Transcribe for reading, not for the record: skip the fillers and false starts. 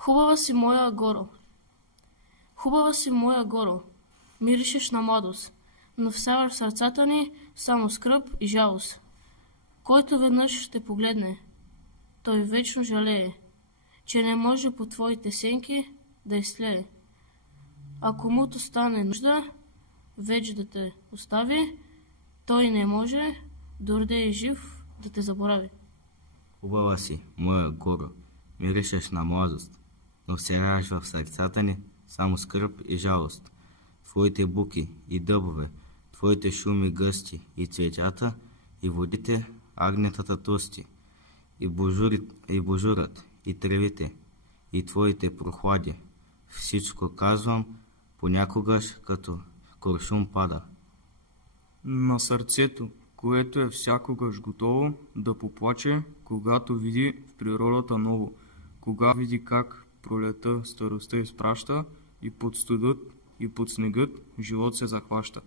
Хубава си, моя горо. Хубава си, моя горо. Миришеш на младост, но всяваш в сърцата ни само скръб и жалост. Който веднъж ще погледне, той вечно жалее, че не може по твоите сенки да изслее. Ако муто стане нужда, вече да те остави, той не може, дори да е жив, да те заборави. Хубава си, моя горо, миришеш на младост, но всяваш в сърцата ни само скръб и жалост. Твоите буки и дъбове, твоите шуми гъсти и цветята, и водите, агнетата тости, и божурът, и тревите, и твоите прохлади. Всичко казвам, понякогаш като куршум пада. На сърцето, което е всякогаш готово да поплаче, когато види в природата ново, кога види как пролета старостта изпраща и под студът и под снегът живот се захваща.